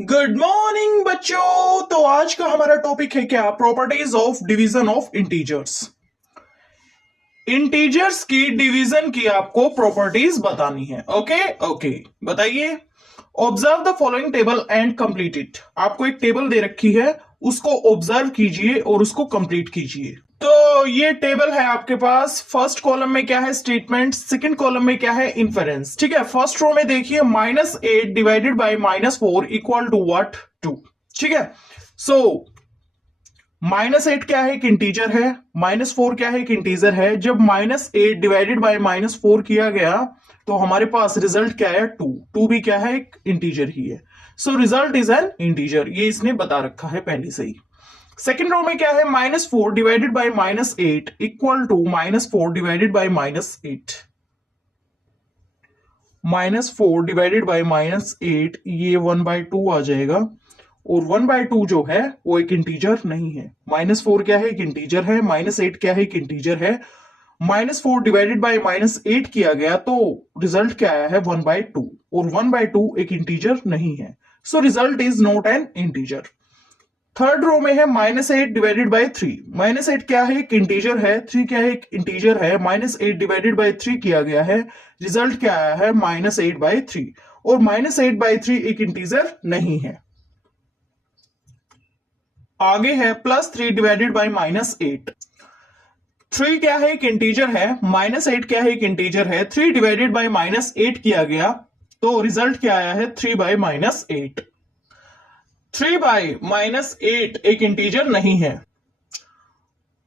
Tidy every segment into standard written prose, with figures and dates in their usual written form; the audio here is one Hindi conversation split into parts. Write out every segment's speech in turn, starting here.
गुड मॉर्निंग बच्चों। तो आज का हमारा टॉपिक है क्या? Properties of division of integers. Integers की डिवीजन की आपको प्रॉपर्टीज बतानी है। ओके ओके, बताइए। Observe the following table and complete it. आपको एक टेबल दे रखी है, उसको ऑब्जर्व कीजिए और उसको कंप्लीट कीजिए। तो ये टेबल है आपके पास। फर्स्ट कॉलम में क्या है? स्टेटमेंट। सेकंड कॉलम में क्या है? इन्फेरेंस। ठीक है। फर्स्ट रो में देखिए -8 divided by -4 equal to what? 2। ठीक है। सो -8 क्या है? एक इंटीजर है। -4 क्या है? एक इंटीजर है। जब -8 डिवाइडेड बाय -4 किया गया तो हमारे पास रिजल्ट क्या है? 2। 2 भी क्या है? एक इंटीजर ही है। So result is an integer, ये इसने बता रखा है पहले से ही। सेकेंड रो में क्या है? -4 divided by -8 equal to -4 divided by -8। -4 divided by -8, ये 1/2 आ जाएगा। और 1/2 जो है वो एक इंटीजर नहीं है। -4 क्या है? एक इंटीजर है। -8 क्या है? एक इंटीजर है। -4 डिवाइडेड बाय -8 किया गया तो रिजल्ट क्या आया है? 1/2। और 1/2 एक इंटीजर नहीं है। So result is not an integer. Third row में है -8 डिवाइडेड बाय 3। -8 क्या है? एक इंटीजर है। 3 क्या है? एक इंटीजर है। -8 डिवाइडेड बाय 3 किया गया है। रिजल्ट क्या आया है? -8/3। और -8/3 एक इंटीजर नहीं है। आगे है +3 डिवाइडेड बाय -8। 3 क्या है? एक इंटीजर है। -8 क्या है? एक इंटीजर है। 3 डिवाइडेड बाय -8 किया गया तो रिजल्ट क्या आया है? 3/-8। 3/-8 एक इंटीजर नहीं है।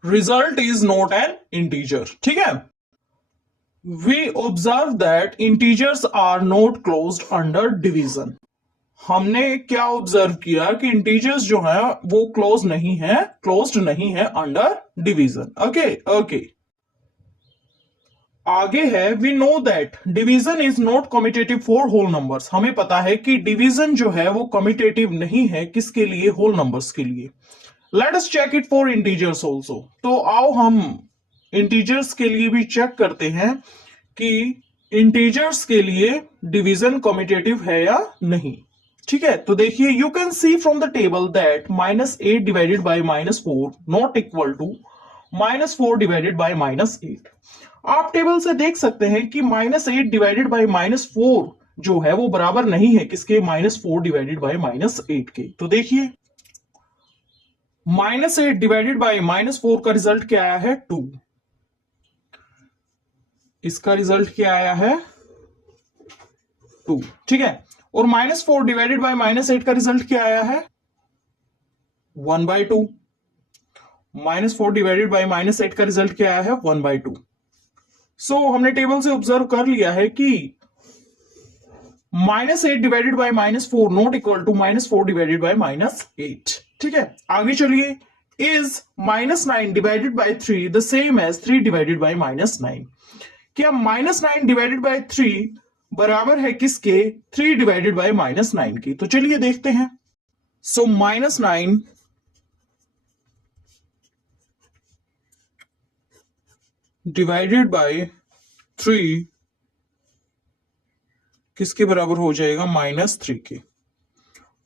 Result is not an integer. ठीक है। We observe that integers are not closed under division. हमने क्या ऑब्जर्व किया कि इंटीजर्स जो है वो क्लोज्ड नहीं है अंडर डिवीजन। Okay okay. आगे है we know that division is not commutative for whole numbers. हमें पता है कि डिवीजन जो है वो कम्यूटेटिव नहीं है। किसके लिए? होल नंबर्स के लिए। Let us check it for integers also. तो आओ हम इंटीजर्स के लिए भी चेक करते हैं कि इंटीजर्स के लिए डिवीजन कम्यूटेटिव है या नहीं। ठीक है। तो देखिए, you can see from the table that -8 divided by -4 not equal to -4 divided by -8। आप टेबल से देख सकते हैं कि -8 डिवाइडेड बाय -4 जो है वो बराबर नहीं है किसके? -4 डिवाइडेड बाय -8 के। तो देखिए, -8 डिवाइडेड बाय -4 का रिजल्ट क्या आया है? 2। इसका रिजल्ट क्या आया है? 2। ठीक है। और -4 डिवाइडेड बाय -8 का रिजल्ट क्या आया है? 1/2। -4 डिवाइडेड बाय -8 का रिजल्ट क्या आया है? 1/2। सो हमने टेबल से ऑब्जर्व कर लिया है कि -8 divided by -4 not equal to -4 divided by -8। ठीक है। आगे चलिए। Is -9 divided by 3 the same as 3 divided by -9? क्या -9 डिवाइडेड बाय 3 बराबर है किसके? 3 डिवाइडेड बाय -9 की। तो चलिए देखते हैं। सो -9 डिवाइडेड बाय 3 किसके बराबर हो जाएगा? -3 के।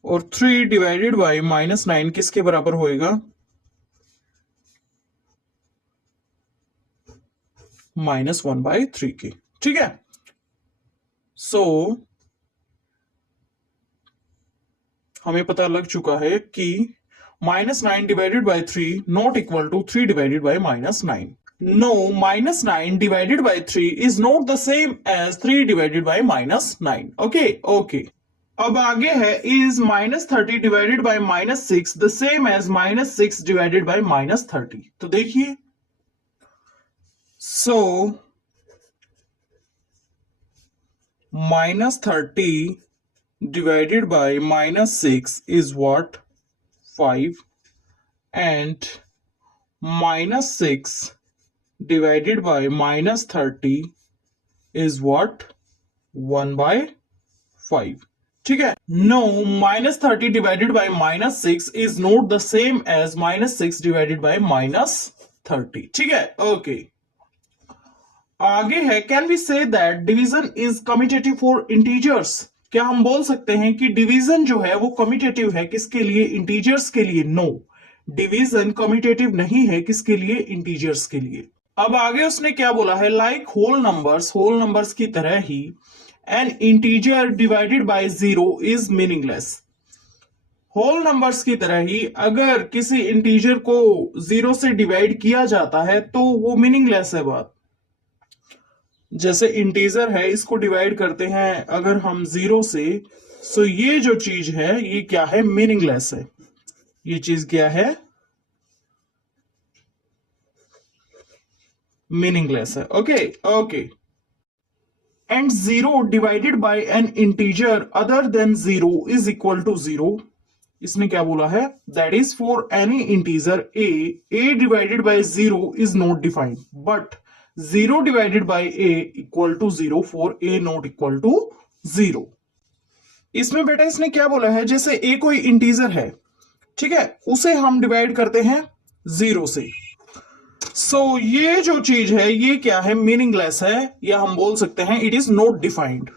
और 3 डिवाइडेड बाय -9 किसके बराबर होएगा? -1/3 के। ठीक है। सो हमें पता लग चुका है कि -9 divided by 3 not equal to 3 divided by -9। No, -9 divided by 3 is not the same as 3 divided by -9। Okay okay. अब आगे है is -30 divided by -6 the same as -6 divided by -30? तो देखिए, सो -30 divided by -6 is what? 5. And -6 divided by -30 is what? 1/5. ठीक है। No, -30 divided by -6 is not the same as -6 divided by -30। ठीक है। ओके। आगे है can we say that division is commutative for integers? क्या हम बोल सकते हैं कि डिवीजन जो है वो कम्यूटेटिव है किसके लिए, इंटीजर्स के लिए? नो, डिवीजन कम्यूटेटिव नहीं है किसके लिए, इंटीजर्स के लिए। अब आगे उसने क्या बोला है, लाइक होल नंबर्स की तरह ही an integer divided by zero is meaningless. Whole numbers की तरह ही अगर किसी इंटीजर को जीरो से डिवाइड किया जाता है तो वो मीनिंगलेस है बात। जैसे इंटीजर है, इसको डिवाइड करते हैं अगर हम जीरो से, सो ये जो चीज है ये क्या है, मीनिंगलेस है। ये चीज क्या है, मीनिंगलेस है। Okay okay. And zero divided by an integer other than zero is equal to zero. इसने क्या बोला है, that is for any integer A divided by zero is not defined, but zero divided by A equal to zero for A not equal to zero. इसमें बेटा इसने क्या बोला है, जैसे ए कोई इंटीजर है, ठीक है, उसे हम डिवाइड करते हैं जीरो से, सो ये जो चीज है ये क्या है, मीनिंगलेस है, या हम बोल सकते हैं it is not defined.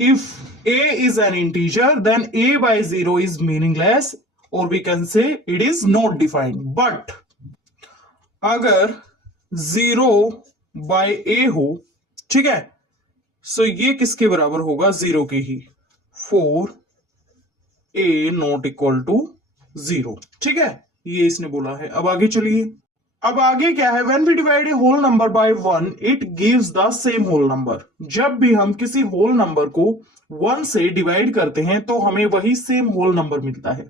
If a is an integer, then a by 0 is meaningless, or we can say it is not defined. But अगर 0 by a हो, ठीक है, सो ये किसके बराबर होगा, 0 के ही, for a not equal to 0। ठीक है, ये इसने बोला है। अब आगे चलिए, अब आगे क्या है, when we divide a whole number by one it gives the same whole number. जब भी हम किसी होल नंबर को वन से डिवाइड करते हैं तो हमें वही सेम होल नंबर मिलता है।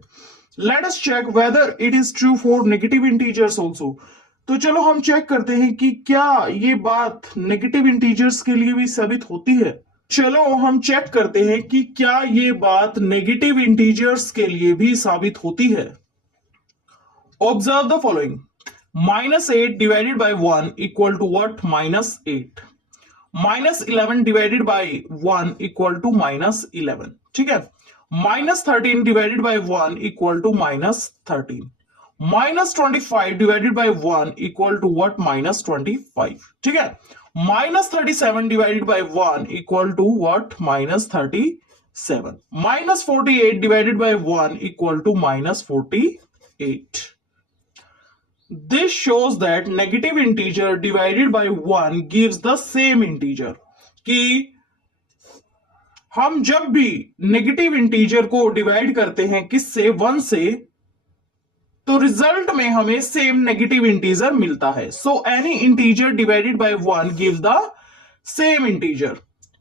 Let us check whether it is true for negative integers also. तो चलो हम चेक करते हैं कि क्या ये बात नेगेटिव इंटीजर्स के लिए भी साबित होती है। चलो हम चेक करते हैं कि क्या ये बात नेगेटिव इंटीजर्स के लिए भी साबित होती है। Observe the following, -8 divided by 1 equal to what, -8। -11 divided by 1 equal to -11। ठीक है, -13 divided by 1 equal to -13। -25 divided by 1 equal to what, -25। ठीक है, -37 divided by 1 equal to what, -37। -48 divided by 1 equal to -48। This shows that negative integer divided by 1 gives the same integer। कि हम जब भी नेगेटिव इंटीजर को डिवाइड करते हैं किससे, 1 से, तो रिजल्ट में हमें सेम नेगेटिव इंटीजर मिलता है। So any integer divided by 1 gives the same integer.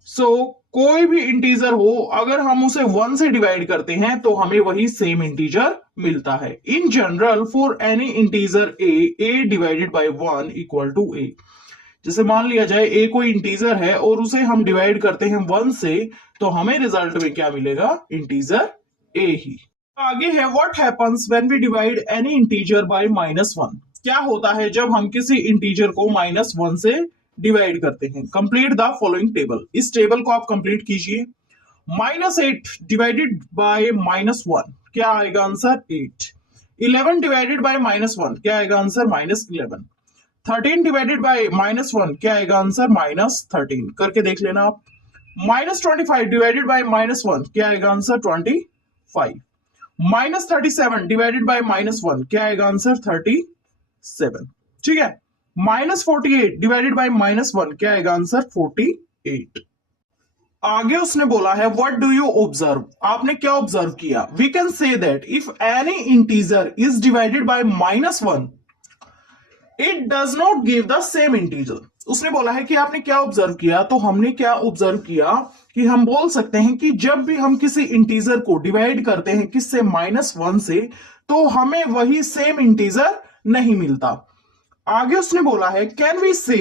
So कोई भी इंटीजर हो, अगर हम उसे 1 से डिवाइड करते हैं तो हमें वही सेम इंटीजर मिलता है। In general for any integer A divided by 1 equal to a. जैसे मान लिया जाए ए कोई इंटीजर है और उसे हम डिवाइड करते हैं 1 से, तो हमें रिजल्ट में क्या मिलेगा, इंटीजर ए ही। आगे है what happens when we divide any integer by -1। क्या होता है जब हम किसी इंटीजर को -1 से डिवाइड करते हैं। Complete the following table. इस टेबल को आप कंप्लीट कीजिए। -8 डिवाइडेड बाय -1 क्या आएगा आंसर, 8। 11 डिवाइडेड बाय -1 क्या आएगा आंसर, -11। 13 डिवाइडेड बाय -1 क्या आएगा आंसर, -13। करके देख लेना आप। -25 डिवाइडेड बाय -1 क्या आएगा आंसर, 25। -37 डिवाइडेड बाय -1 क्या आएगा आंसर, 37। ठीक है, -48 डिवाइडेड बाय -1 क्या आएगा आंसर, 48। आगे उसने बोला है व्हाट डू यू ऑब्जर्व, आपने क्या ऑब्जर्व किया। We can say that if any integer is divided by -1 it does not give the same integer. उसने बोला है कि आपने क्या ऑब्जर्व किया, तो हमने क्या ऑब्जर्व किया कि हम बोल सकते हैं कि जब भी हम किसी इंटीजर को डिवाइड करते हैं किससे, -1 से, तो हमें वही सेम इंटीजर नहीं मिलता। आगे उसने बोला है can we say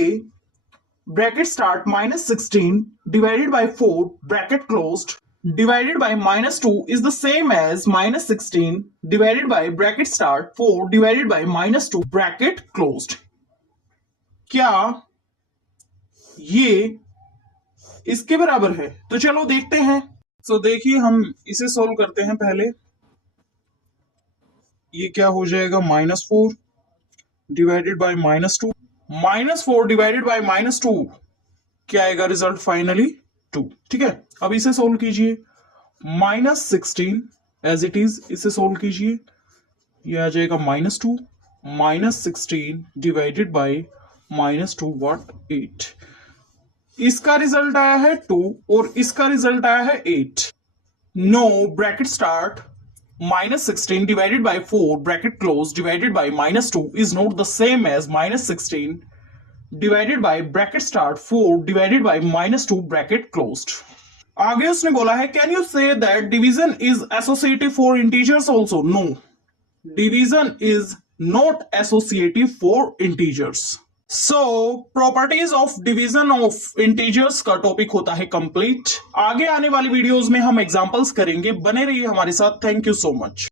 bracket start -16 divided by 4 bracket closed divided by -2 is the same as -16 divided by bracket start 4 divided by -2 bracket closed. क्या ये इसके बराबर है? तो चलो देखते हैं। तो देखिए हम इसे सोल्व करते हैं पहले। ये क्या हो जाएगा, -4 डिवाइडेड बाय -2। -4 डिवाइडेड बाय -2 क्या आएगा रिजल्ट फाइनली, 2। ठीक है, अब इसे सोल्व कीजिए। -16 एज इट इज, इसे सोल्व कीजिए। ये आ जाएगा -2, -16 डिवाइडेड बाय -2 व्हाट 8। इसका रिजल्ट आया है 2 और इसका रिजल्ट आया है 8। No bracket start -16 divided by 4 bracket close divided by -2 is not the same as -16 divided by bracket start 4 divided by -2 bracket closed। आगे उसने बोला है can you say that division is associative for integers also. No, division is not associative for integers. So properties of division of integers का टॉपिक होता है कंप्लीट। आगे आने वाली वीडियोस में हम एग्जांपल्स करेंगे, बने रहिए हमारे साथ। Thank you so much.